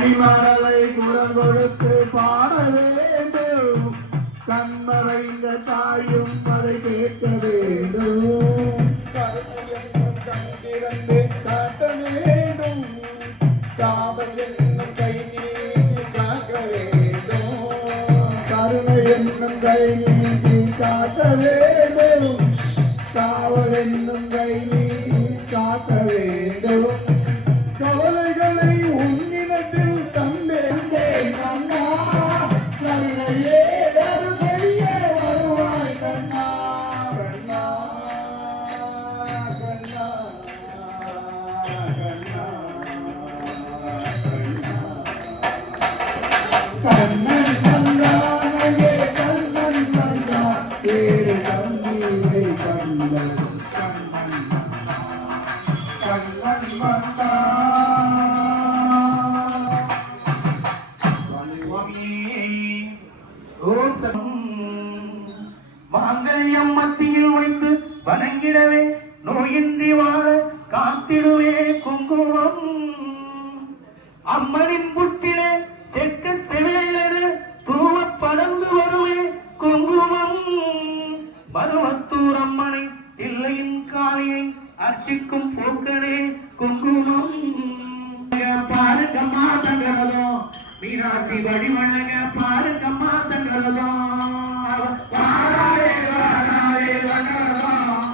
மணிமரலை குரல் கொடுத்து பாட வேண்டும். கண்மறைந்த தாயும் அதை கேட்க வேண்டும். கண்டிரந்து காட்ட வேண்டும். காவல் என்னும் கை நீட்டி காக்க வேண்டும். கருணை என்னும் கை நீட்டி காக்க வேண்டும். காவல் என்னும் கை நீட்டி காக்க வேண்டும். கவலைகளை உன்னிடத்தில் தந்தேன் கண்ணா. கருணையே செய்ய வருவாய் கண்ணா. கண்ணா கண்ணா கண்ணா கண்ணன் வந்தானே கண்ணன் வந்தான். ஏழு தண்ணீரை கண்ணன் கண்ணன் கண்ணன் வந்தான். மாங்கல்யம் மத்தியில் வைத்து வணங்கிடவே நோயின்றி வாழ காத்திடுவே குங்குமம். அம்மனின் புட்டிலே செக்க செவேலென தூவ பறந்து வருவே குங்குமம். மருவத்தூர் அம்மனை தில்லையின் காளியை அர்ச்சிக்கும் போக்கனே குங்குமம். பாருங்கம்மா தங்கரதம் மீனாட்சி வடிவழக பாருங்கம்மா தங்கரதம். வாராயே வாராயே வனரதம்